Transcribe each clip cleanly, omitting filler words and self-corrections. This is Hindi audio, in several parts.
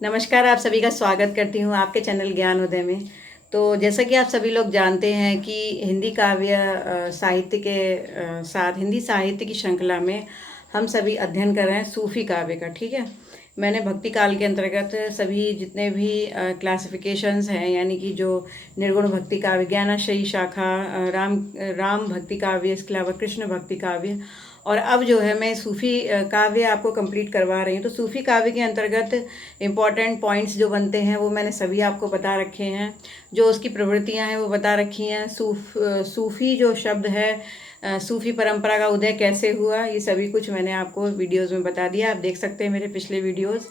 नमस्कार, आप सभी का स्वागत करती हूँ आपके चैनल ज्ञान उदय में। तो जैसा कि आप सभी लोग जानते हैं कि हिंदी काव्य साहित्य के साथ हिंदी साहित्य की श्रृंखला में हम सभी अध्ययन कर रहे हैं सूफ़ी काव्य का। ठीक है, मैंने भक्ति काल के अंतर्गत सभी जितने भी क्लासिफिकेशंस हैं, यानी कि जो निर्गुण भक्ति काव्य, ज्ञानाश्रयी शाखा, राम भक्ति काव्य, इसके अलावा कृष्ण भक्ति काव्य, और अब जो है मैं सूफ़ी काव्य आपको कंप्लीट करवा रही हूँ। तो सूफ़ी काव्य के अंतर्गत इम्पॉर्टेंट पॉइंट्स जो बनते हैं वो मैंने सभी आपको बता रखे हैं। जो उसकी प्रवृत्तियाँ हैं वो बता रखी हैं। सूफ़ी जो शब्द है, सूफ़ी परंपरा का उदय कैसे हुआ, ये सभी कुछ मैंने आपको वीडियोज़ में बता दिया। आप देख सकते हैं मेरे पिछले वीडियोज़।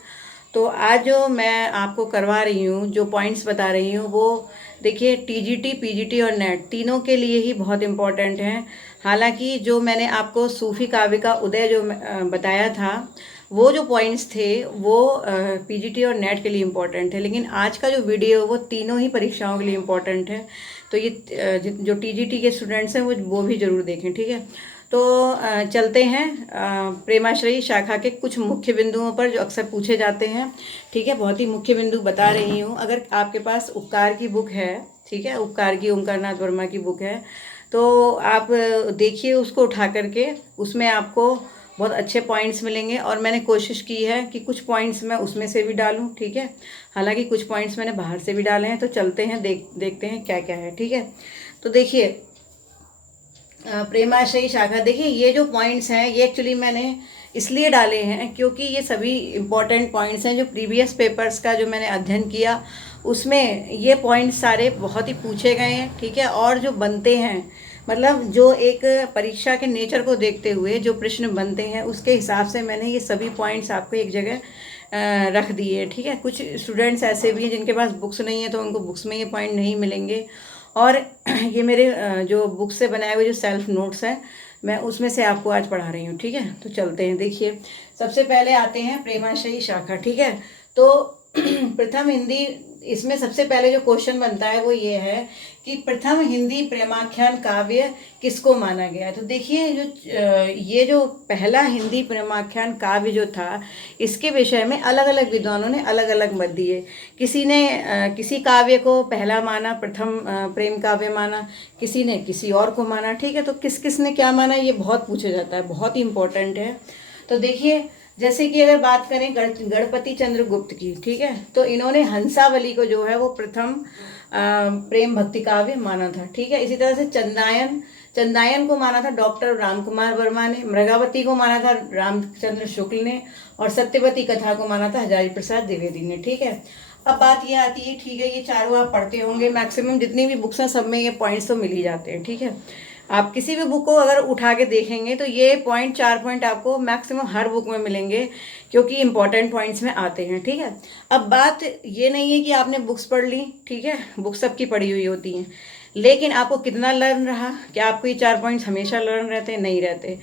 तो आज जो मैं आपको करवा रही हूँ, जो पॉइंट्स बता रही हूँ, वो देखिए टीजीटी, पीजीटी और नेट तीनों के लिए ही बहुत इम्पॉर्टेंट हैं। हालांकि जो मैंने आपको सूफ़ी काव्य का उदय जो बताया था, वो जो पॉइंट्स थे वो पीजीटी और नेट के लिए इम्पॉर्टेंट है, लेकिन आज का जो वीडियो वो तीनों ही परीक्षाओं के लिए इम्पॉर्टेंट है। तो ये जो टीजीटी के स्टूडेंट्स हैं वो भी ज़रूर देखें। ठीक है, तो चलते हैं प्रेमाश्रयी शाखा के कुछ मुख्य बिंदुओं पर जो अक्सर पूछे जाते हैं। ठीक है, बहुत ही मुख्य बिंदु बता रही हूँ। अगर आपके पास उपकार की बुक है, ठीक है, उपकार की ओंकारनाथ वर्मा की बुक है, तो आप देखिए उसको उठा करके, उसमें आपको बहुत अच्छे पॉइंट्स मिलेंगे। और मैंने कोशिश की है कि कुछ पॉइंट्स मैं उसमें से भी डालूं। ठीक है, हालांकि कुछ पॉइंट्स मैंने बाहर से भी डाले हैं। तो चलते हैं, देखते हैं क्या क्या है। ठीक है, तो देखिए प्रेमाश्रयी शाखा, देखिए ये जो पॉइंट्स हैं ये एक्चुअली मैंने इसलिए डाले हैं क्योंकि ये सभी इम्पॉर्टेंट पॉइंट्स हैं। जो प्रीवियस पेपर्स का जो मैंने अध्ययन किया उसमें ये पॉइंट्स सारे बहुत ही पूछे गए हैं। ठीक है, और जो बनते हैं, मतलब जो एक परीक्षा के नेचर को देखते हुए जो प्रश्न बनते हैं उसके हिसाब से मैंने ये सभी पॉइंट्स आपको एक जगह रख दिए। ठीक है, कुछ स्टूडेंट्स ऐसे भी हैं जिनके पास बुक्स नहीं है, तो उनको बुक्स में ये पॉइंट नहीं मिलेंगे। और ये मेरे जो बुक से बनाए हुए जो सेल्फ नोट्स हैं, मैं उसमें से आपको आज पढ़ा रही हूँ। ठीक है, तो चलते हैं। देखिए सबसे पहले आते हैं प्रेमाश्रयी शाखा। ठीक है, तो प्रथम हिंदी, इसमें सबसे पहले जो क्वेश्चन बनता है वो ये है कि प्रथम हिंदी प्रेमाख्यान काव्य किसको माना गया है। तो देखिए ये जो पहला हिंदी प्रेमाख्यान काव्य जो था, इसके विषय में अलग अलग विद्वानों ने अलग अलग मत दिए। किसी ने किसी काव्य को पहला माना, प्रथम प्रेम काव्य माना, किसी ने किसी और को माना। ठीक है, तो किस किस ने क्या माना ये बहुत पूछा जाता है, बहुत ही इंपॉर्टेंट है। तो देखिए जैसे कि अगर बात करें गणपति चंद्र गुप्त की, ठीक है, तो इन्होंने हंसावली को जो है वो प्रथम प्रेम भक्ति काव्य माना था। ठीक है, इसी तरह से चंदायन को माना था डॉक्टर राम कुमार वर्मा ने, मृगावती को माना था रामचंद्र शुक्ल ने, और सत्यवती कथा को माना था हजारी प्रसाद द्विवेदी ने। ठीक है, अब बात ये आती है, ठीक है, ये चारों आप पढ़ते होंगे, मैक्सिमम जितनी भी बुक्स हैं सब में ये पॉइंट्स तो मिल ही जाते हैं। ठीक है, आप किसी भी बुक को अगर उठा के देखेंगे तो ये पॉइंट, 4 पॉइंट आपको मैक्सिमम हर बुक में मिलेंगे, क्योंकि इंपॉर्टेंट पॉइंट्स में आते हैं। ठीक है, अब बात ये नहीं है कि आपने बुक्स पढ़ ली, ठीक है, बुक्स सबकी पढ़ी हुई होती हैं, लेकिन आपको कितना लर्न रहा, क्या आपको ये 4 पॉइंट्स हमेशा लर्न रहते? नहीं रहते,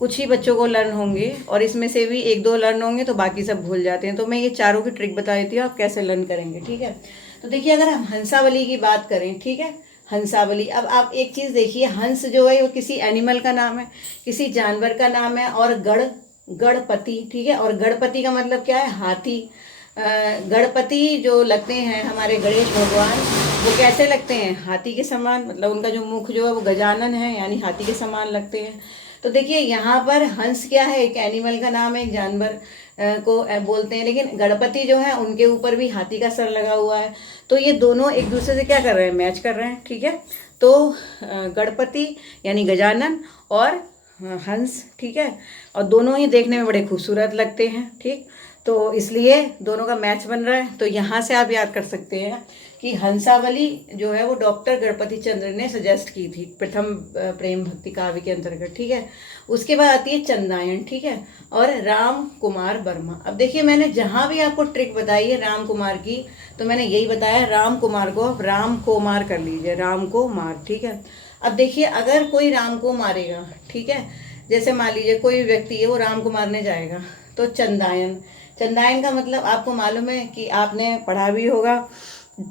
कुछ ही बच्चों को लर्न होंगे, और इसमें से भी 1-2 लर्न होंगे तो बाकी सब भूल जाते हैं। तो मैं ये चारों की ट्रिक बता देती हूँ आप कैसे लर्न करेंगे। ठीक है, तो देखिए अगर हम हंसावली की बात करें, ठीक है, हंसावली, अब आप एक चीज़ देखिए, हंस जो है वो किसी एनिमल का नाम है, किसी जानवर का नाम है, और गणपति, ठीक है, और गणपति का मतलब क्या है? हाथी। गणपति जो लगते हैं हमारे गणेश भगवान, वो कैसे लगते हैं? हाथी के समान, मतलब उनका जो मुख जो है वो गजानन है, यानी हाथी के समान लगते हैं। तो देखिए यहाँ पर हंस क्या है? एक एनिमल का नाम है, एक जानवर को बोलते हैं, लेकिन गणपति जो है उनके ऊपर भी हाथी का सर लगा हुआ है। तो ये दोनों एक दूसरे से क्या कर रहे हैं? मैच कर रहे हैं। ठीक है, तो गणपति यानी गजानन और हंस, ठीक है, और दोनों ही देखने में बड़े खूबसूरत लगते हैं। ठीक, तो इसलिए दोनों का मैच बन रहा है। तो यहाँ से आप याद कर सकते हैं कि हंसावली जो है वो डॉक्टर गणपति चंद्र ने सजेस्ट की थी प्रथम प्रेम भक्ति काव्य के अंतर्गत। ठीक है, उसके बाद आती है चंदायन, ठीक है, और राम कुमार वर्मा। अब देखिए मैंने जहाँ भी आपको ट्रिक बताई है राम कुमार की, तो मैंने यही बताया, राम कुमार को आप राम को मार कर लीजिए, राम को मार। ठीक है, अब देखिए अगर कोई राम को मारेगा, ठीक है, जैसे मान लीजिए कोई व्यक्ति है वो राम को मारने जाएगा, तो चंदायन का मतलब आपको मालूम है कि आपने पढ़ा भी होगा,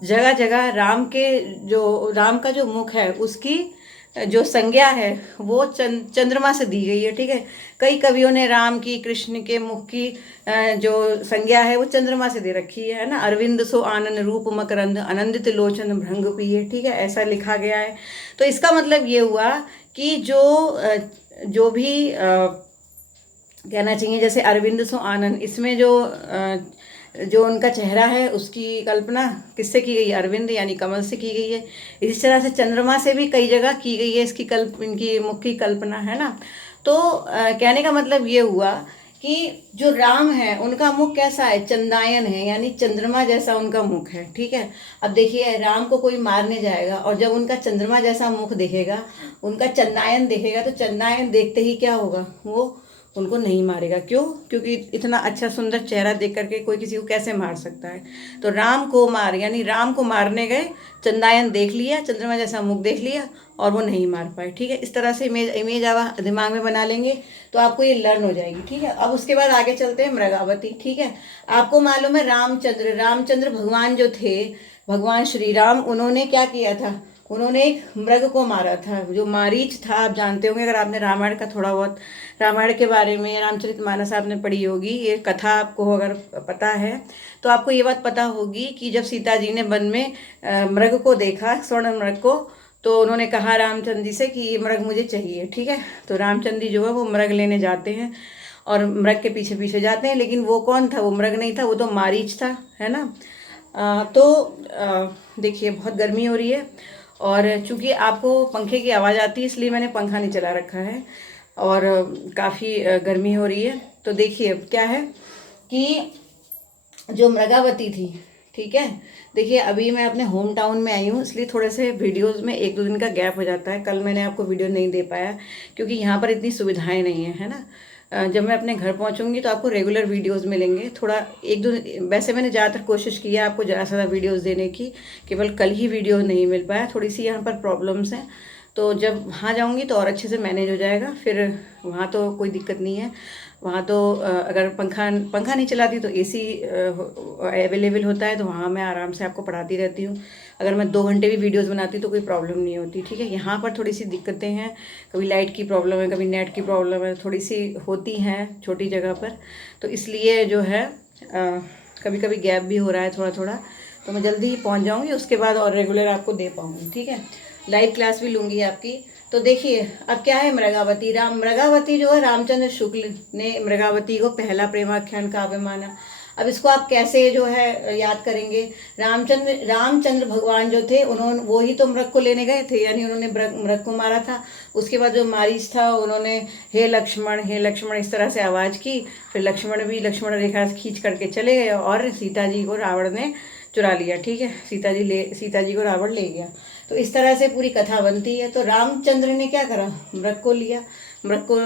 जगह जगह राम का जो मुख है उसकी जो संज्ञा है वो चंद्रमा से दी गई है, ठीक है। कई कवियों ने राम की, कृष्ण के मुख की जो संज्ञा है वो चंद्रमा से दे रखी है ना। अरविंद सो आनन रूप मकरंद, आनंदित लोचन भृंग पिए, ठीक है, ऐसा लिखा गया है। तो इसका मतलब ये हुआ कि जो भी कहना चाहिए, जैसे अरविंद सो आनंद, इसमें जो उनका चेहरा है उसकी कल्पना किससे की गई है? अरविंद यानी कमल से की गई है। इसी तरह से चंद्रमा से भी कई जगह की गई है इनकी मुख की कल्पना, है ना। तो कहने का मतलब ये हुआ कि जो राम है उनका मुख कैसा है? चंदायन है, यानी चंद्रमा जैसा उनका मुख है, ठीक है। अब देखिए, राम को कोई मारने जाएगा और जब उनका चंद्रमा जैसा मुख देखेगा, उनका चंदायन देखेगा, तो चंदायन देखते ही क्या होगा? वो उनको नहीं मारेगा। क्यों? क्योंकि इतना अच्छा सुंदर चेहरा देख करके कोई किसी को कैसे मार सकता है। तो यानी राम को मारने गए, चंदायन देख लिया, चंद्रमा जैसा मुख देख लिया और वो नहीं मार पाए, ठीक है। इस तरह से इमेज आप दिमाग में बना लेंगे तो आपको ये लर्न हो जाएगी, ठीक है। अब उसके बाद आगे चलते हैं मृगावती, ठीक है। आपको मालूम है रामचंद्र भगवान जो थे, भगवान श्री राम, उन्होंने क्या किया था? उन्होंने एक मृग को मारा था, जो मारीच था। आप जानते होंगे, अगर आपने रामायण का थोड़ा बहुत, रामायण के बारे में, रामचरितमानस आपने पढ़ी होगी, ये कथा आपको अगर पता है तो आपको ये बात पता होगी कि जब सीता जी ने वन में मृग को देखा, स्वर्ण मृग को, तो उन्होंने कहा रामचंद्र जी से कि ये मृग मुझे चाहिए, ठीक है। तो रामचंद्र जी जो है वो मृग लेने जाते हैं और मृग के पीछे पीछे जाते हैं, लेकिन वो कौन था? वो मृग नहीं था, वो तो मारीच था, है ना। देखिए, बहुत गर्मी हो रही है और चूंकि आपको पंखे की आवाज़ आती है इसलिए मैंने पंखा नहीं चला रखा है और काफ़ी गर्मी हो रही है। तो देखिए क्या है कि जो मृगावती थी, ठीक है, देखिए अभी मैं अपने होम टाउन में आई हूँ, इसलिए थोड़े से वीडियोस में 1-2 दिन का गैप हो जाता है। कल मैंने आपको वीडियो नहीं दे पाया क्योंकि यहाँ पर इतनी सुविधाएं नहीं है ना। जब मैं अपने घर पहुँचूंगी तो आपको रेगुलर वीडियोस मिलेंगे। थोड़ा 1-2, वैसे मैंने ज़्यादातर कोशिश की है आपको ज़्यादा से ज़्यादा वीडियोस देने की, केवल कल ही वीडियो नहीं मिल पाया, थोड़ी सी यहाँ पर प्रॉब्लम्स हैं। तो जब वहाँ जाऊँगी तो और अच्छे से मैनेज हो जाएगा, फिर वहाँ तो कोई दिक्कत नहीं है। वहाँ तो अगर पंखा नहीं चलाती तो एसी अवेलेबल होता है, तो वहाँ मैं आराम से आपको पढ़ाती रहती हूँ। अगर मैं 2 घंटे भी वीडियोस बनाती तो कोई प्रॉब्लम नहीं होती, ठीक है। यहाँ पर थोड़ी सी दिक्कतें हैं, कभी लाइट की प्रॉब्लम है, कभी नेट की प्रॉब्लम है, थोड़ी सी होती हैं छोटी जगह पर, तो इसलिए जो है कभी कभी गैप भी हो रहा है थोड़ा थोड़ा। तो मैं जल्दी ही पहुँच जाऊँगी, उसके बाद और रेगुलर आपको दे पाऊँगी, ठीक है। लाइव क्लास भी लूँगी आपकी। तो देखिए अब क्या है मृगावती जो है, रामचंद्र शुक्ल ने मृगावती को पहला प्रेमाख्यान काव्य माना। अब इसको आप कैसे जो है याद करेंगे? रामचंद्र भगवान जो थे, उन्होंने वो ही तो मृग को लेने गए थे, यानी उन्होंने मृग को मारा था। उसके बाद जो मारीच था, उन्होंने हे लक्ष्मण इस तरह से आवाज़ की, फिर लक्ष्मण रेखा खींच करके चले गए और सीता जी को रावण ने चुरा लिया, ठीक है। सीता जी को रावण ले गया। तो इस तरह से पूरी कथा बनती है। तो रामचंद्र ने क्या करा? मृग को लिया, मृग को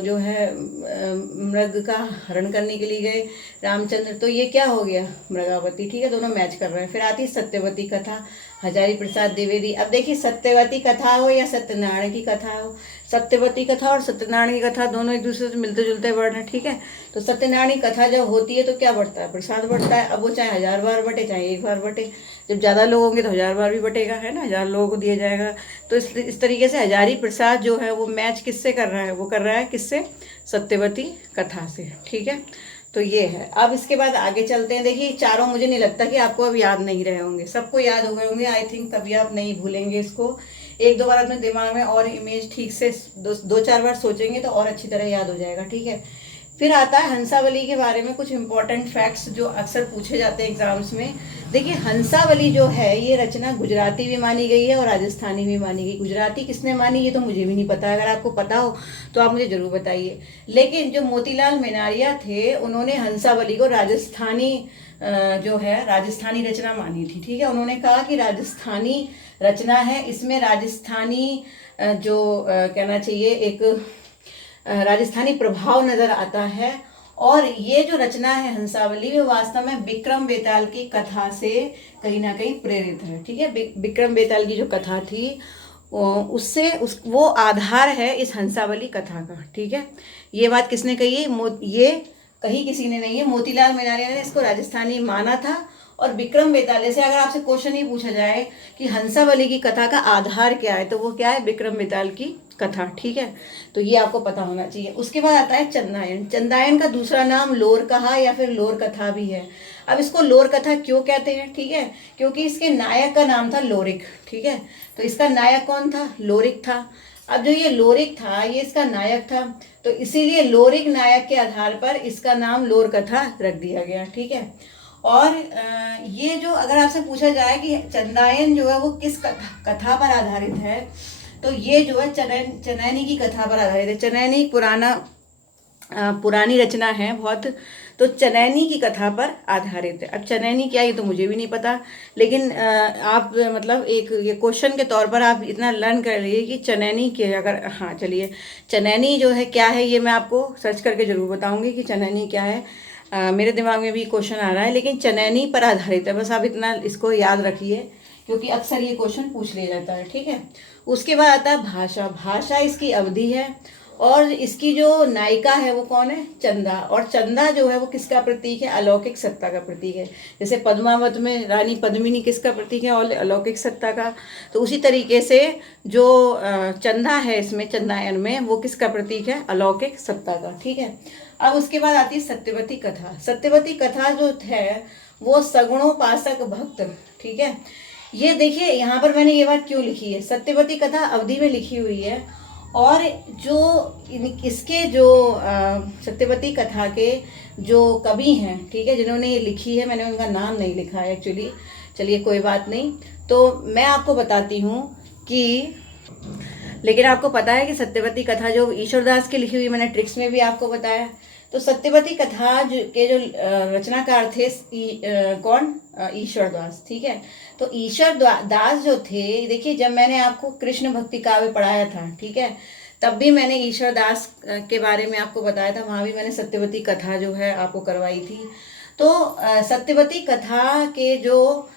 जो है मृग का हरण करने के लिए गए रामचंद्र, तो ये क्या हो गया? मृगावती, ठीक है, दोनों मैच कर रहे हैं। फिर आती सत्यवती कथा, हजारी प्रसाद द्विवेदी। अब देखिए, सत्यवती कथा हो या सत्यनारायण की कथा हो, सत्यवती कथा और सत्यनारायण की कथा दोनों एक दूसरे से मिलते जुलते वर्ड हैं, ठीक है। तो सत्यनारायण की कथा जब होती है तो क्या बढ़ता है? प्रसाद बढ़ता है। अब वो चाहे 1000 बार बटे चाहे 1 बार बटे, जब ज़्यादा लोग होंगे तो 1000 बार भी बटेगा, है ना, 1000 लोगों को दिया जाएगा। तो इस तरीके से हजारी प्रसाद जो है वो मैच किससे कर रहा है? वो कर रहा है किससे? सत्यवती कथा से, ठीक है। तो ये है। अब इसके बाद आगे चलते हैं। देखिए, चारों मुझे नहीं लगता कि आपको अब याद नहीं रहे होंगे, सबको याद हो गए होंगे आई थिंक, तभी आप नहीं भूलेंगे इसको। 1-2 बार अपने दिमाग में और इमेज ठीक से 2-4 बार सोचेंगे तो और अच्छी तरह याद हो जाएगा, ठीक है। फिर आता है हंसावली के बारे में कुछ इंपॉर्टेंट फैक्ट्स जो अक्सर पूछे जाते हैं एग्जाम्स में। देखिए, हंसावली जो है ये रचना गुजराती भी मानी गई है और राजस्थानी भी मानी गई। गुजराती किसने मानी ये तो मुझे भी नहीं पता, अगर आपको पता हो तो आप मुझे जरूर बताइए। लेकिन जो मोतीलाल मेनारिया थे, उन्होंने हंसावली को राजस्थानी जो है राजस्थानी रचना मानी थी, ठीक है। उन्होंने कहा कि राजस्थानी रचना है, इसमें राजस्थानी जो कहना चाहिए एक राजस्थानी प्रभाव नजर आता है। और ये जो रचना है हंसावली, वो वास्तव में विक्रम बेताल की कथा से कहीं ना कहीं प्रेरित है, ठीक है। विक्रम बेताल की जो कथा थी वो आधार है इस हंसावली कथा का, ठीक है। ये बात किसने कही है? ये कही किसी ने नहीं है, मोतीलाल मेनारिया ने इसको राजस्थानी माना था और विक्रम बेताल, जैसे अगर आपसे क्वेश्चन ही पूछा जाए कि हंसावली की कथा का आधार क्या है, तो वो क्या है, विक्रम बेताल की कथा। ठीक है, तो ये आपको पता होना चाहिए। उसके बाद आता है चंदायन। चंदायन का दूसरा नाम लोर कहा या फिर लोर कथा भी है। अब इसको लोर कथा क्यों कहते हैं, ठीक है, क्योंकि इसके नायक का नाम था लोरिक। ठीक है, तो इसका नायक कौन था, लोरिक था। अब जो ये लोरिक था ये इसका नायक था, तो इसीलिए लोरिक नायक के आधार पर इसका नाम लोर कथा रख दिया गया। ठीक है, और ये जो अगर आपसे पूछा जाए कि चंदायन जो है वो किस कथा पर आधारित है, तो ये जो है चनैनी की कथा पर आधारित है। चनैनी पुरानी रचना है बहुत, तो चनैनी की कथा पर आधारित है। अब चनैनी क्या, ये तो मुझे भी नहीं पता, लेकिन आप मतलब एक ये क्वेश्चन के तौर पर आप इतना लर्न कर लीजिए कि चनैनी के अगर, हाँ चलिए, चनैनी जो है क्या है ये मैं आपको सर्च करके ज़रूर बताऊंगी कि चनैनी क्या है। मेरे दिमाग में भी क्वेश्चन आ रहा है, लेकिन चनैनी पर आधारित है, बस आप इतना इसको याद रखिए क्योंकि अक्सर ये क्वेश्चन पूछ लिया जाता है। ठीक है, उसके बाद आता है भाषा। भाषा इसकी अवधि है, और इसकी जो नायिका है वो कौन है, चंदा। और चंदा जो है वो किसका प्रतीक है, अलौकिक सत्ता का प्रतीक है। जैसे पद्मावत में रानी पद्मिनी किसका प्रतीक है, और अलौकिक सत्ता का, तो उसी तरीके से जो चंदा है इसमें, चंदायन में, वो किसका प्रतीक है, अलौकिक सत्ता का। ठीक है, अब उसके बाद आती है सत्यवती कथा। सत्यवती कथा जो है वो सगुणोपासक भक्त। ठीक है, ये देखिए यहाँ पर मैंने ये बात क्यों लिखी है, सत्यवती कथा अवधि में लिखी हुई है, और जो इसके जो सत्यवती कथा के जो कवि हैं, ठीक है, जिन्होंने ये लिखी है, मैंने उनका नाम नहीं लिखा है एक्चुअली, चलिए कोई बात नहीं, तो मैं आपको बताती हूँ कि, लेकिन आपको पता है कि सत्यवती कथा जो ईश्वरदास की लिखी हुई, मैंने ट्रिक्स में भी आपको बताया। तो सत्यवती कथा के जो रचनाकार थे कौन, ईश्वरदास। ठीक है, तो ईश्वर दास जो थे, देखिए जब मैंने आपको कृष्ण भक्ति काव्य पढ़ाया था, ठीक है, तब भी मैंने ईश्वर दास के बारे में आपको बताया था, वहाँ भी मैंने सत्यवती कथा जो है आपको करवाई थी। तो सत्यवती कथा के जो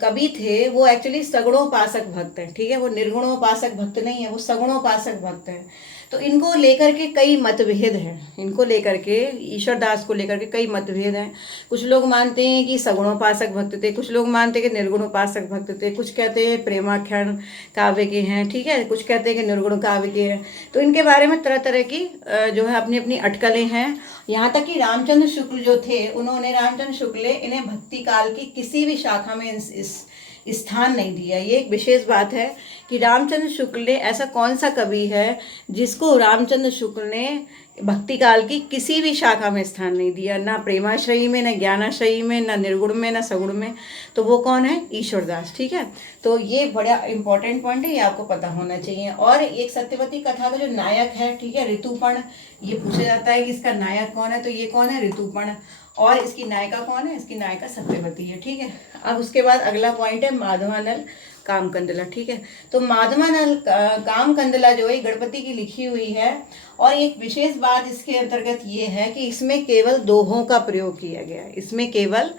कवि थे वो एक्चुअली सगुणोपासक भक्त हैं। ठीक है, वो निर्गुणोपासक भक्त नहीं है, वो सगुणोपासक भक्त हैं। तो इनको लेकर के कई मतभेद हैं, इनको लेकर के, ईश्वर दास को लेकर के कई मतभेद हैं। कुछ लोग मानते हैं कि सगुणोपासक भक्त थे, कुछ लोग मानते हैं कि निर्गुणोपासक भक्त थे, कुछ कहते हैं प्रेमाख्यान काव्य के हैं, ठीक है, कुछ कहते हैं कि निर्गुण काव्य के हैं। तो इनके बारे में तरह तरह की जो है अपनी अपनी अटकलें हैं। यहाँ तक कि रामचंद्र शुक्ल जो थे, उन्होंने, रामचंद्र शुक्ल इन्हें भक्ति काल की किसी भी शाखा में इस स्थान नहीं दिया। ये एक विशेष बात है कि रामचंद्र शुक्ल ने, ऐसा कौन सा कवि है जिसको रामचंद्र शुक्ल ने भक्ति काल की किसी भी शाखा में स्थान नहीं दिया, ना प्रेमाश्रयी में, ना ज्ञानाश्रयी में, ना निर्गुण में, ना सगुण में, तो वो कौन है, ईश्वरदास। ठीक है, तो ये बड़ा इंपॉर्टेंट पॉइंट है, ये आपको पता होना चाहिए। और एक सत्यवती कथा का जो नायक है, ठीक है, ऋतुपर्ण, ये पूछा जाता है कि इसका नायक कौन है, तो ये कौन है, ऋतुपर्ण। और इसकी नायिका कौन है, इसकी नायिका सत्यवती है। ठीक है, अब उसके बाद अगला पॉइंट है माधवानल कामकंदला। ठीक है, तो माधवानल कामकंदला जो है गणपति की लिखी हुई है, और एक विशेष बात इसके अंतर्गत ये है कि इसमें केवल दोहों का प्रयोग किया गया है, इसमें केवल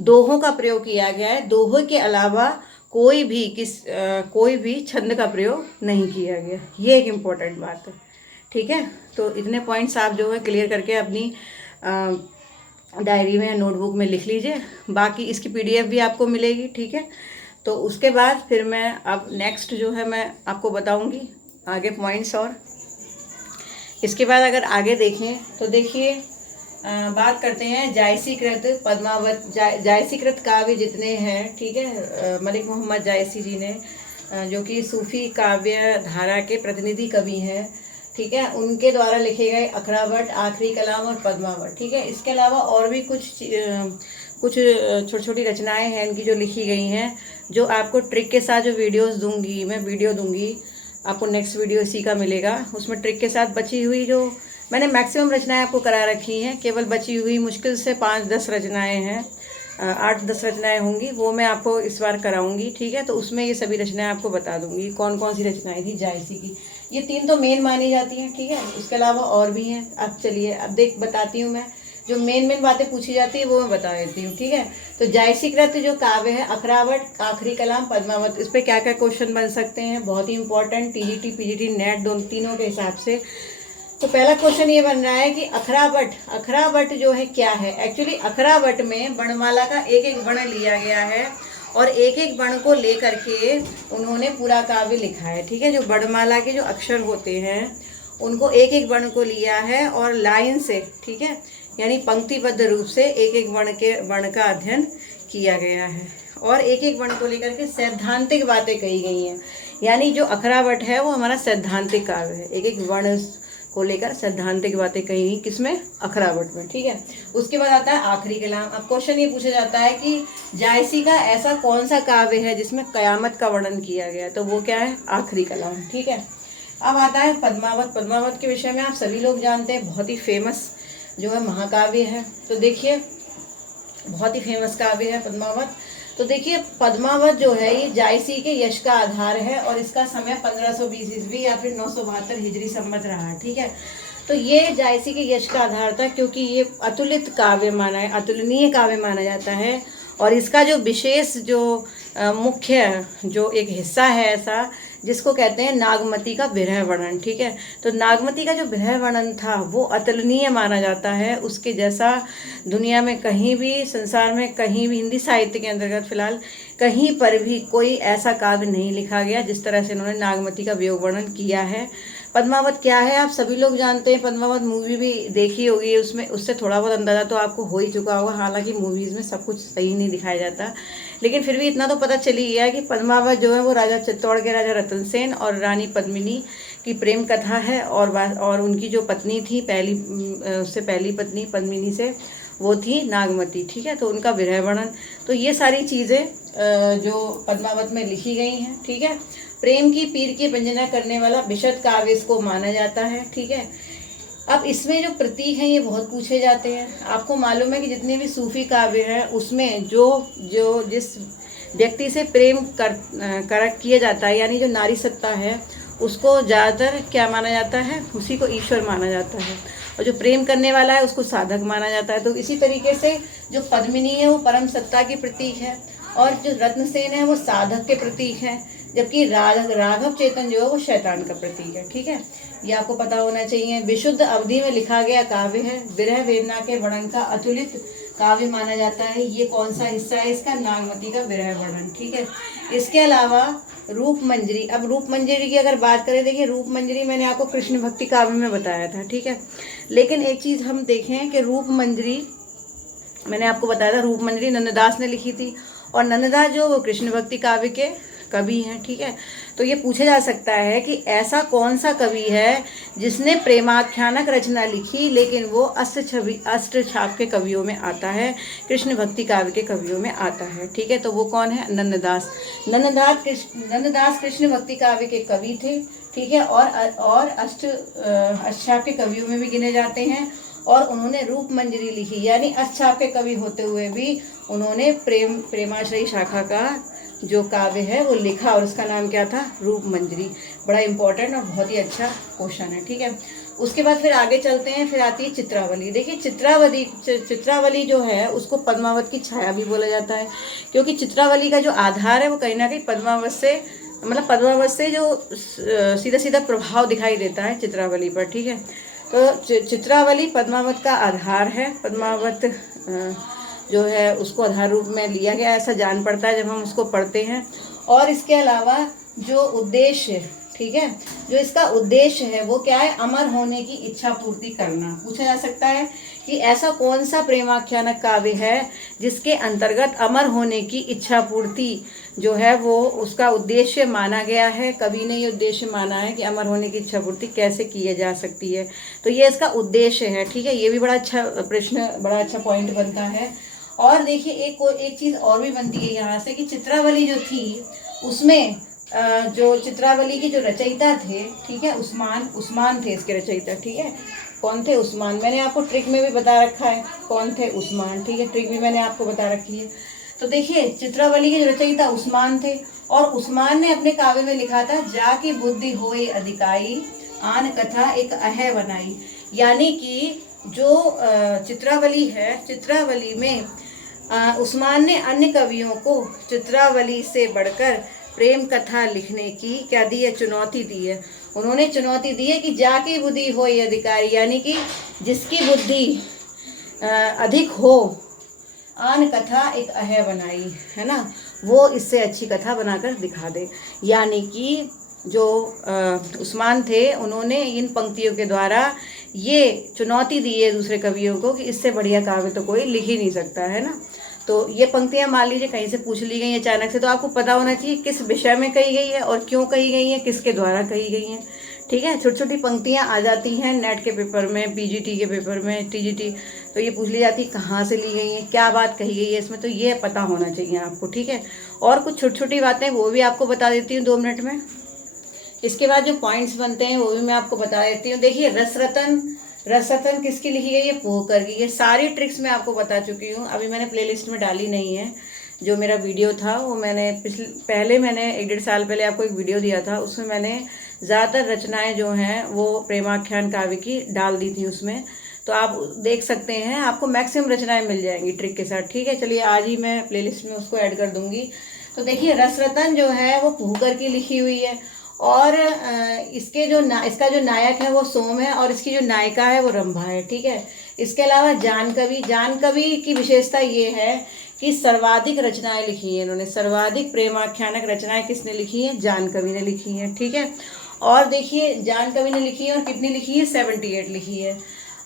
दोहों का प्रयोग किया गया है, दोहों के अलावा कोई भी छंद का प्रयोग नहीं किया गया। ये एक इम्पोर्टेंट बात है। ठीक है, तो इतने पॉइंट्स आप जो है क्लियर करके अपनी डायरी में या नोटबुक में लिख लीजिए। बाकी इसकी PDF भी आपको मिलेगी। ठीक है, तो उसके बाद फिर मैं अब नेक्स्ट जो है मैं आपको बताऊंगी आगे पॉइंट्स। और इसके बाद अगर आगे देखें तो देखिए, बात करते हैं जायसीकृत पद्मावत, जायसीकृत काव्य जितने हैं, ठीक है, मलिक मोहम्मद जायसी जी ने, जो कि सूफी काव्य धारा के प्रतिनिधि कवि हैं, ठीक है, उनके द्वारा लिखे गए अखरावट, आखिरी कलाम और पद्मावत। ठीक है, इसके अलावा और भी कुछ छोटी छोटी रचनाएं हैं इनकी जो लिखी गई हैं, जो आपको ट्रिक के साथ जो वीडियोस दूंगी, मैं वीडियो दूंगी आपको, नेक्स्ट वीडियो इसी का मिलेगा, उसमें ट्रिक के साथ बची हुई जो मैंने मैक्सिमम रचनाएं आपको करा रखी हैं, केवल बची हुई मुश्किल से 5-10 रचनाएं हैं, 8-10 रचनाएं होंगी, वो मैं आपको इस बार कराऊंगी। ठीक है, तो उसमें ये सभी रचनाएं आपको बता दूंगी कौन कौन सी रचनाएं थी जायसी की। ये 3 तो मेन मानी जाती हैं। ठीक है, उसके अलावा और भी हैं। अब चलिए अब बताती हूँ मैं, जो मेन बातें पूछी जाती है वो मैं बता देती हूँ। ठीक है, तो जायसीकृत जो काव्य है, अखरावट, आखिरी कलाम, पद्मावत, इस पर क्या क्या क्वेश्चन बन सकते हैं, बहुत ही इंपॉर्टेंट, TGT PGT नेट तीनों के हिसाब से तो पहला क्वेश्चन ये बन रहा है कि अखरावट, अखरावट जो है क्या है। एक्चुअली अखरावट में वर्णमाला का एक एक वर्ण लिया गया है और एक एक वर्ण को लेकर के उन्होंने पूरा काव्य लिखा है। ठीक है, जो वर्णमाला के जो अक्षर होते हैं उनको एक एक वर्ण को लिया है और लाइन से, ठीक है, यानी पंक्तिबद्ध रूप से एक एक वर्ण का अध्ययन किया गया है और एक एक वर्ण को लेकर के सैद्धांतिक बातें कही गई हैं। यानी जो अखरावट है वो हमारा सैद्धांतिक काव्य है, एक एक वर्ण को लेकर सैद्धांतिक बातें कही गई किसमें, अखरावट में। ठीक है, उसके बाद आता है आखिरी कलाम। अब क्वेश्चन ये पूछा जाता है कि जायसी का ऐसा कौन सा काव्य है जिसमें कयामत का वर्णन किया गया, तो वो क्या है, आखिरी कलाम। ठीक है, अब आता है पद्मावत। पद्मावत के विषय में आप सभी लोग जानते हैं, बहुत ही फेमस जो है महाकाव्य है। तो देखिए बहुत ही फेमस काव्य है पद्मावत। तो देखिए पद्मावत जो है ये जायसी के यश का आधार है और इसका समय 1520 ईस्वी या फिर 972 हिजरी संवत रहा है। ठीक है, तो ये जायसी के यश का आधार था क्योंकि ये अतुलित काव्य माना है, अतुलनीय काव्य माना जाता है और इसका जो विशेष जो मुख्य जो एक हिस्सा है ऐसा जिसको कहते हैं नागमती का विरह वर्णन। ठीक है, तो नागमती का जो विरह वर्णन था वो अतुलनीय माना जाता है, उसके जैसा दुनिया में कहीं भी, संसार में कहीं भी, हिंदी साहित्य के अंतर्गत फिलहाल कहीं पर भी कोई ऐसा काव्य नहीं लिखा गया जिस तरह से इन्होंने नागमती का वियोग वर्णन किया है। पद्मावत क्या है आप सभी लोग जानते हैं, पद्मावत मूवी भी देखी होगी, उसमें उससे थोड़ा बहुत अंदाज़ा तो आपको हो ही चुका होगा। हालांकि मूवीज़ में सब कुछ सही नहीं दिखाया जाता, लेकिन फिर भी इतना तो पता चल ही गया कि पद्मावत जो है वो राजा चित्तौड़ के राजा रतन सेन और रानी पद्मिनी की प्रेम कथा है और उनकी जो पत्नी थी पहली, उससे पहली पत्नी पद्मिनी से, वो थी नागमती। ठीक है, तो उनका विरह वर्णन, तो ये सारी चीज़ें जो पद्मावत में लिखी गई हैं। ठीक है, प्रेम की पीर की व्यंजना करने वाला विशद काव्य इसको माना जाता है। ठीक है, अब इसमें जो प्रतीक हैं ये बहुत पूछे जाते हैं। आपको मालूम है कि जितने भी सूफी काव्य हैं उसमें जो जिस व्यक्ति से प्रेम कर किया जाता है, यानी जो नारी सत्ता है, उसको ज़्यादातर क्या माना जाता है, उसी को ईश्वर माना जाता है और जो प्रेम करने वाला है उसको साधक माना जाता है। तो इसी तरीके से जो पद्मिनी है वो परम सत्ता की प्रतीक है और जो रत्नसेन है वो साधक के प्रतीक है, जबकि राघव चेतन जो है वो शैतान का प्रतीक है। ठीक है, ये आपको पता होना चाहिए। विशुद्ध अवधि में लिखा गया काव्य है, विरह वेदना के वर्णन का अतुलित काव्य माना जाता है। ये कौन सा हिस्सा है इसका, नागमती का विरह वर्णन। ठीक है, इसके अलावा रूप मंजरी। अब रूप मंजरी की अगर बात करें, देखिए रूप मंजरी मैंने आपको कृष्ण भक्ति काव्य में बताया था। ठीक है, लेकिन एक चीज़ हम देखें कि रूप मंजरी मैंने आपको बताया था, रूप मंजरी नंददास ने लिखी थी और नंददास जो वो कृष्ण भक्ति काव्य के कवि हैं। ठीक है, तो ये पूछा जा सकता है कि ऐसा कौन सा कवि है जिसने प्रेमाख्यानक रचना लिखी लेकिन वो अष्टछाप के कवियों में आता है, कृष्ण भक्ति काव्य के कवियों में आता है। ठीक है, तो वो कौन है, नंददास। नंददास कृष्ण भक्ति काव्य के कवि थे। ठीक है, और अष्टछाप के कवियों में भी गिने जाते हैं और उन्होंने रूप मंजरी लिखी, यानी अष्टछाप के कवि होते हुए भी उन्होंने प्रेमाश्रयी शाखा का जो काव्य है वो लिखा और उसका नाम क्या था, रूप मंजरी। बड़ा इंपॉर्टेंट और बहुत ही अच्छा क्वेश्चन है। ठीक है, उसके बाद फिर आगे चलते हैं, फिर आती है चित्रावली। देखिए चित्रावली जो है उसको पद्मावत की छाया भी बोला जाता है, क्योंकि चित्रावली का जो आधार है वो कहीं ना कहीं पद्मावत से जो सीधा सीधा प्रभाव दिखाई देता है चित्रावली पर। ठीक है, तो चित्रावली पद्मावत का आधार है। पद्मावत जो है उसको आधार रूप में लिया गया, ऐसा जान पड़ता है जब हम उसको पढ़ते हैं। और इसके अलावा जो उद्देश्य, ठीक है, जो इसका उद्देश्य है वो क्या है, अमर होने की इच्छा पूर्ति करना। पूछा जा सकता है कि ऐसा कौन सा प्रेमाख्यानक काव्य है जिसके अंतर्गत अमर होने की इच्छा पूर्ति जो है वो उसका उद्देश्य माना गया है। कवि ने ये उद्देश्य माना है कि अमर होने की इच्छा पूर्ति कैसे की जा सकती है, तो ये इसका उद्देश्य है। ठीक है, ये भी बड़ा अच्छा प्रश्न, बड़ा अच्छा पॉइंट बनता है। और देखिए एक चीज़ और भी बनती है यहाँ से कि चित्रावली जो थी उसमें जो चित्रावली के जो रचयिता थे, ठीक है, उस्मान थे इसके रचयिता। ठीक है, कौन थे, उस्मान। मैंने आपको ट्रिक में भी बता रखा है कौन थे, उस्मान। ठीक है, ट्रिक भी मैंने आपको बता रखी है। तो देखिए चित्रावली के जो रचयिता उस्मान थे और उस्मान ने अपने काव्य में लिखा था, जाकी बुद्धि होए अधिकाई आन कथा एक अह बनाई। यानी कि जो चित्रावली है, चित्रावली में उस्मान ने अन्य कवियों को चित्रावली से बढ़कर प्रेम कथा लिखने की क्या दी है, चुनौती दी है। उन्होंने चुनौती दी है कि जाकी बुद्धि हो ये अधिकारी, यानी कि जिसकी बुद्धि अधिक हो, आन कथा एक अह बनाई, है ना, वो इससे अच्छी कथा बनाकर दिखा दे। यानी कि जो उस्मान थे, उन्होंने इन पंक्तियों के द्वारा ये चुनौती दी है दूसरे कवियों को कि इससे बढ़िया काव्य तो कोई लिख ही नहीं सकता, है ना। तो ये पंक्तियां मान लीजिए कहीं से पूछ ली गई अचानक से, तो आपको पता होना चाहिए किस विषय में कही गई है और क्यों कही गई है, किसके द्वारा कही गई हैं, ठीक है। छोटी छोटी पंक्तियां आ जाती हैं नेट के पेपर में, पीजीटी के पेपर में, टीजीटी, तो ये पूछ ली जाती है कहाँ से ली गई है, क्या बात कही गई है इसमें, तो ये पता होना चाहिए आपको, ठीक है। और कुछ छोटी छोटी बातें वो भी आपको बता देती हूँ 2 मिनट में। इसके बाद जो पॉइंट्स बनते हैं वो भी मैं आपको बता देती हूँ। देखिए रसरतन किसकी लिखी गई है, पोहकर की। ये सारी ट्रिक्स मैं आपको बता चुकी हूँ, अभी मैंने प्लेलिस्ट में डाली नहीं है। जो मेरा वीडियो था वो मैंने पहले मैंने 1-1.5 साल पहले आपको एक वीडियो दिया था, उसमें मैंने ज़्यादातर रचनाएं जो हैं वो प्रेमाख्यान काव्य की डाल दी थी उसमें, तो आप देख सकते हैं, आपको मैक्सिमम रचनाएं मिल जाएंगी ट्रिक के साथ, ठीक है। चलिए आज ही मैं प्लेलिस्ट में उसको ऐड कर दूंगी। तो देखिए रसरतन जो है वो पोहकर की लिखी हुई है, और इसके जो इसका जो नायक है वो सोम है, और इसकी जो नायिका है वो रंभा है, ठीक है। इसके अलावा जानकवि की विशेषता ये है कि सर्वाधिक रचनाएं लिखी हैं इन्होंने, सर्वाधिक प्रेमाख्यानक रचनाएं किसने लिखी हैं, जानकवि ने लिखी हैं, ठीक है। और देखिए जानकवि ने लिखी है और कितनी लिखी है, 78 लिखी है।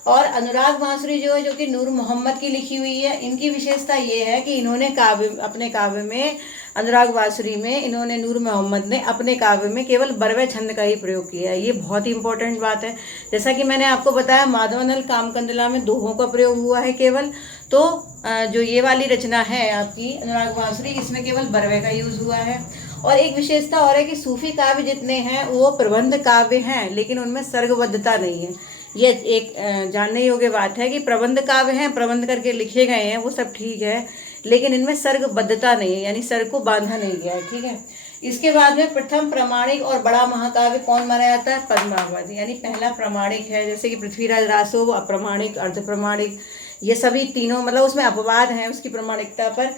और अनुराग बांसुरी जो है, जो कि नूर मोहम्मद की लिखी हुई है, इनकी विशेषता ये है कि इन्होंने अपने काव्य में, अनुराग बांसुरी में, इन्होंने, नूर मोहम्मद ने अपने काव्य में केवल बरवे छंद का ही प्रयोग किया है। ये बहुत ही इंपॉर्टेंट बात है। जैसा कि मैंने आपको बताया माधवानल कामकंदला में दोहों का प्रयोग हुआ है केवल, तो जो ये वाली रचना है आपकी अनुराग बांसुरी, इसमें केवल बरवे का यूज हुआ है। और एक विशेषता और है कि सूफी काव्य जितने हैं वो प्रबंध काव्य हैं, लेकिन उनमें सर्गबद्धता नहीं है। ये एक जानने योग्य बात है कि प्रबंध काव्य हैं, प्रबंध करके लिखे गए हैं, वो सब ठीक है, लेकिन इनमें सर्गबद्धता नहीं है, यानी सर्ग को बांधा नहीं गया है, ठीक है। इसके बाद में प्रथम प्रामाणिक और बड़ा महाकाव्य कौन माना जाता है, पद्मावत, यानी पहला प्रामाणिक है। जैसे कि पृथ्वीराज रासो वो अप्रामाणिक, अर्ध प्रामाणिक, ये सभी तीनों, मतलब उसमें अपवाद हैं उसकी प्रामाणिकता पर,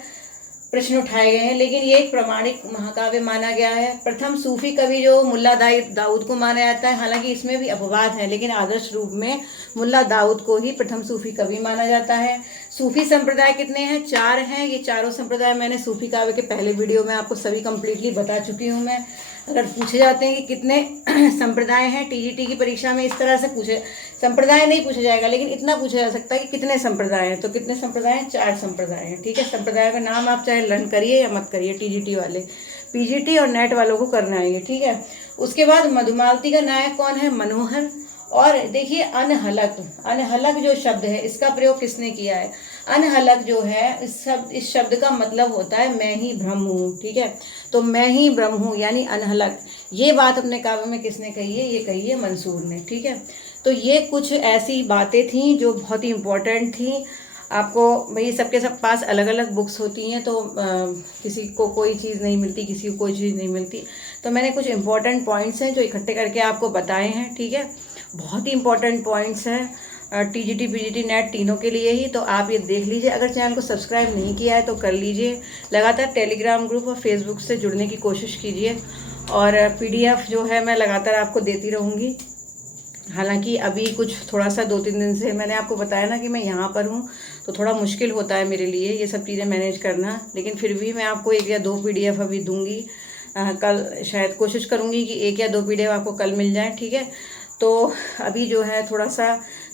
प्रश्न उठाए गए हैं, लेकिन ये एक प्रामाणिक महाकाव्य माना गया है। प्रथम सूफी कवि जो मुल्ला दाऊद को माना जाता है, हालांकि इसमें भी अपवाद है, लेकिन आदर्श रूप में मुल्ला दाऊद को ही प्रथम सूफी कवि माना जाता है। सूफी संप्रदाय कितने हैं, 4 हैं। ये चारों संप्रदाय मैंने सूफी काव्य के पहले वीडियो में आपको सभी कंप्लीटली बता चुकी हूँ मैं। अगर पूछे जाते हैं कि कितने संप्रदाय हैं, टीजीटी की परीक्षा में इस तरह से पूछे, संप्रदाय नहीं पूछा जाएगा, लेकिन इतना पूछा जा सकता है कि कितने संप्रदाय हैं, तो कितने संप्रदाय हैं, 4 संप्रदाय हैं, ठीक है। संप्रदाय का नाम आप चाहे लर्न करिए या मत करिए, टीजीटी वाले, पीजीटी और नेट वालों को करना है ये, ठीक है। उसके बाद मधुमालती का नायक कौन है, मनोहर। और देखिए अनहलक जो शब्द है, इसका प्रयोग किसने किया है, अनहलक जो है इस शब्द का मतलब होता है मैं ही ब्रह्म हूँ, ठीक है। तो मैं ही ब्रह्म हूँ यानी अनहलक, ये बात अपने काव्य में किसने कही है, ये कही है मंसूर ने, ठीक है। तो ये कुछ ऐसी बातें थी जो बहुत ही इम्पोर्टेंट थी। आपको भाई सबके सब पास अलग अलग बुक्स होती हैं, तो किसी को कोई चीज़ नहीं मिलती, किसी को कोई चीज़ नहीं मिलती, तो मैंने कुछ इंपॉर्टेंट पॉइंट्स हैं जो इकट्ठे करके आपको बताए हैं, ठीक है। बहुत ही इंपॉर्टेंट पॉइंट्स हैं टीजीटी पीजीटी नेट तीनों के लिए ही, तो आप ये देख लीजिए। अगर चैनल को सब्सक्राइब नहीं किया है तो कर लीजिए। लगातार टेलीग्राम ग्रुप और फेसबुक से जुड़ने की कोशिश कीजिए, और पीडीएफ जो है मैं लगातार आपको देती रहूँगी। हालांकि अभी कुछ थोड़ा सा 2-3 दिन से मैंने आपको बताया ना कि मैं यहाँ पर हूँ, तो थोड़ा मुश्किल होता है मेरे लिए ये सब चीज़ें मैनेज करना, लेकिन फिर भी मैं आपको 1 या 2 पीडीएफ अभी दूंगी। कल शायद कोशिश करूँगी कि 1 या 2 पीडीएफ आपको कल मिल जाए, ठीक है। तो अभी जो है थोड़ा सा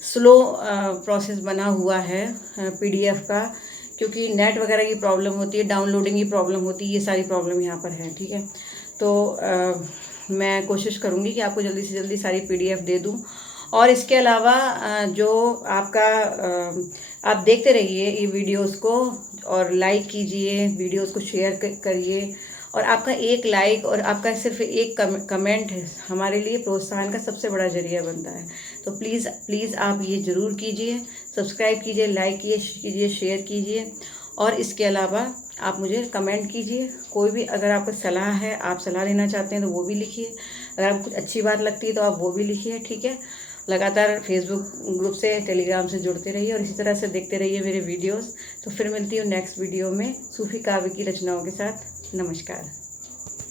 स्लो प्रोसेस बना हुआ है पीडीएफ का, क्योंकि नेट वगैरह की प्रॉब्लम होती है, डाउनलोडिंग की प्रॉब्लम होती है, ये सारी प्रॉब्लम यहाँ पर है, ठीक है। तो मैं कोशिश करूँगी कि आपको जल्दी से जल्दी सारी पीडीएफ दे दूँ। और इसके अलावा जो आपका आप देखते रहिए ये वीडियोस को, और लाइक कीजिए, वीडियोस को शेयर करिए, और आपका एक लाइक और आपका सिर्फ एक कमेंट हमारे लिए प्रोत्साहन का सबसे बड़ा जरिया बनता है। तो प्लीज़ आप ये ज़रूर कीजिए, सब्सक्राइब कीजिए, लाइक कीजिए, शेयर कीजिए, और इसके अलावा आप मुझे कमेंट कीजिए। कोई भी अगर आपको सलाह है, आप सलाह लेना चाहते हैं तो वो भी लिखिए, अगर आपको कुछ अच्छी बात लगती है तो आप वो भी लिखिए, ठीक है। लगातार फेसबुक ग्रुप से, टेलीग्राम से जुड़ते रहिए, और इसी तरह से देखते रहिए मेरे वीडियोस। तो फिर मिलती हूँ नेक्स्ट वीडियो में सूफी काव्य की रचनाओं के साथ। नमस्कार।